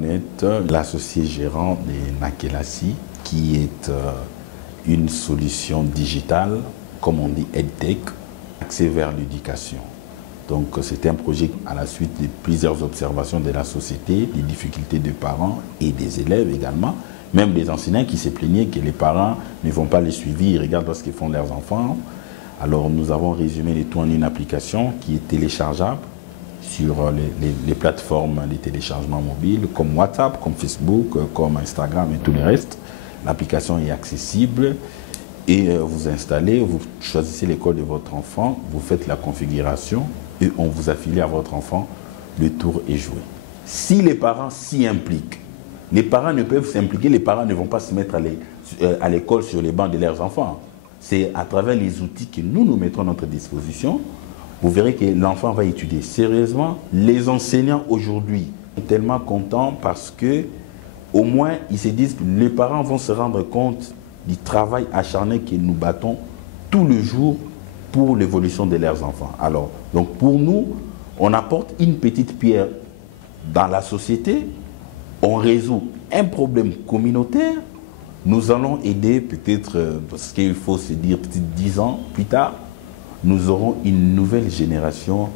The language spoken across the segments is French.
Net, l'associé gérant de Nakelasi, qui est une solution digitale, comme on dit EdTech, axée vers l'éducation. Donc c'était un projet à la suite de plusieurs observations de la société, des difficultés des parents et des élèves également, même des enseignants qui se plaignaient que les parents ne vont pas les suivre, ils regardent ce que font leurs enfants. Alors nous avons résumé le tout en une application qui est téléchargeable sur les plateformes de téléchargement mobile comme WhatsApp, comme Facebook, comme Instagram et tout le reste. L'application est accessible et vous installez, vous choisissez l'école de votre enfant, vous faites la configuration et on vous affilie à votre enfant, le tour est joué. Si les parents s'y impliquent, les parents ne peuvent s'impliquer, les parents ne vont pas se mettre à l'école sur les bancs de leurs enfants. C'est à travers les outils que nous mettons à notre disposition. Vous verrez que l'enfant va étudier. Sérieusement, les enseignants aujourd'hui sont tellement contents parce que au moins ils se disent que les parents vont se rendre compte du travail acharné que nous battons tout le jour pour l'évolution de leurs enfants. Alors, donc pour nous, on apporte une petite pierre dans la société, on résout un problème communautaire. Nous allons aider peut-être, parce qu'il faut se dire, peut-être 10 ans plus tard, nous aurons une nouvelle génération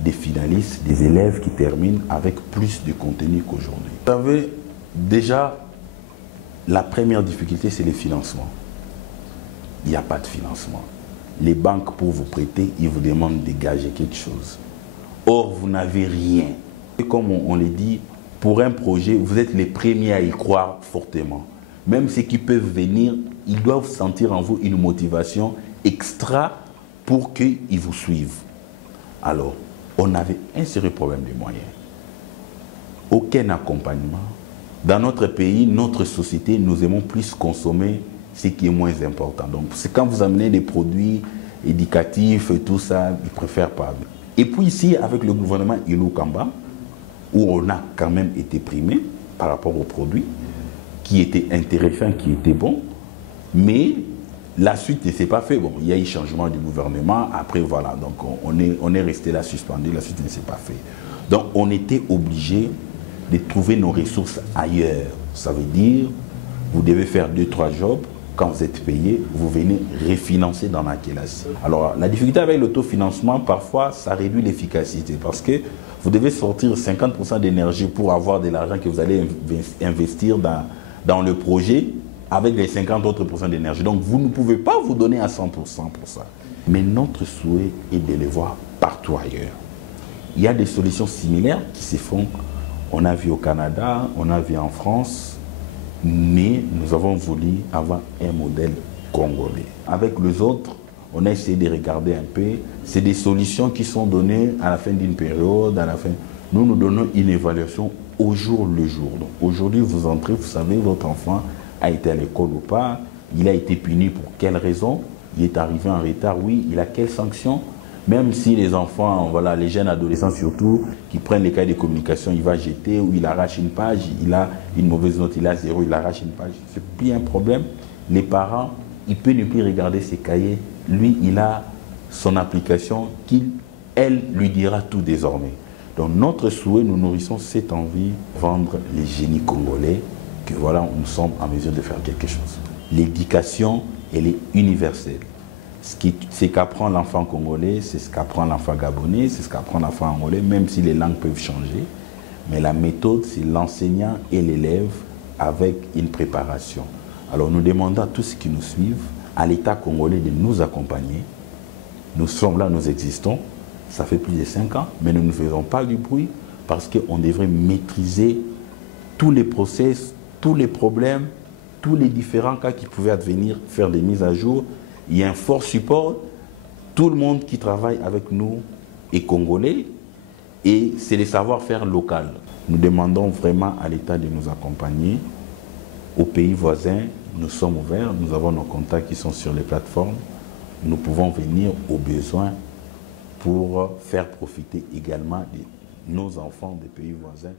des finalistes, des élèves qui terminent avec plus de contenu qu'aujourd'hui. Vous savez, déjà, la première difficulté, c'est le financement. Il n'y a pas de financement. Les banques, pour vous prêter, ils vous demandent de gager quelque chose. Or, vous n'avez rien. Et comme on le dit, pour un projet, vous êtes les premiers à y croire fortement. Même ceux qui peuvent venir, ils doivent sentir en vous une motivation extra pour qu'ils vous suivent. Alors, on avait un sérieux problème de moyens. Aucun accompagnement. Dans notre pays, notre société, nous aimons plus consommer ce qui est moins important. Donc, c'est quand vous amenez des produits éducatifs et tout ça, ils ne préfèrent pas. Et puis ici, avec le gouvernement Ilou Kamba, où on a quand même été primé par rapport aux produits, qui était intéressant, qui était bon, mais la suite ne s'est pas fait. Bon, il y a eu changement du gouvernement, après voilà, donc on est resté là suspendu, la suite ne s'est pas fait. Donc on était obligé de trouver nos ressources ailleurs. Ça veut dire, vous devez faire 2-3 jobs, quand vous êtes payé, vous venez refinancer dans la classe. Alors la difficulté avec l'autofinancement, parfois, ça réduit l'efficacité, parce que vous devez sortir 50% d'énergie pour avoir de l'argent que vous allez investir dans le projet avec les 50 autres % d'énergie. Donc vous ne pouvez pas vous donner à 100% pour ça. Mais notre souhait est de les voir partout ailleurs. Il y a des solutions similaires qui se font. On a vu au Canada, on a vu en France, mais nous avons voulu avoir un modèle congolais. Avec les autres, on a essayé de regarder un peu. C'est des solutions qui sont données à la fin d'une période, à la fin. Nous donnons une évaluation au jour le jour. Donc aujourd'hui, vous entrez, vous savez, votre enfant a été à l'école ou pas, il a été puni pour quelle raison, il est arrivé en retard, oui, il a quelle sanction. Même si les enfants, voilà, les jeunes adolescents surtout, qui prennent les cahiers de communication, il va jeter ou il arrache une page, il a une mauvaise note, il a 0, il arrache une page. C'est plus un problème. Les parents, il peut ne plus regarder ses cahiers. Lui, il a son application elle lui dira tout désormais. Donc notre souhait, nous nourrissons cette envie de vendre les génies congolais, que voilà, nous sommes en mesure de faire quelque chose. L'éducation, elle est universelle. Ce qu'apprend l'enfant congolais, c'est ce qu'apprend l'enfant gabonais, c'est ce qu'apprend l'enfant angolais, même si les langues peuvent changer. Mais la méthode, c'est l'enseignant et l'élève avec une préparation. Alors nous demandons à tous ceux qui nous suivent, à l'État congolais de nous accompagner. Nous sommes là, nous existons. Ça fait plus de 5 ans, mais nous ne faisons pas du bruit parce qu'on devrait maîtriser tous les process, tous les problèmes, tous les différents cas qui pouvaient advenir, faire des mises à jour. Il y a un fort support. Tout le monde qui travaille avec nous est congolais et c'est le savoir-faire local. Nous demandons vraiment à l'État de nous accompagner. Aux pays voisins, nous sommes ouverts, nous avons nos contacts qui sont sur les plateformes. Nous pouvons venir au besoin pour faire profiter également de nos enfants des pays voisins.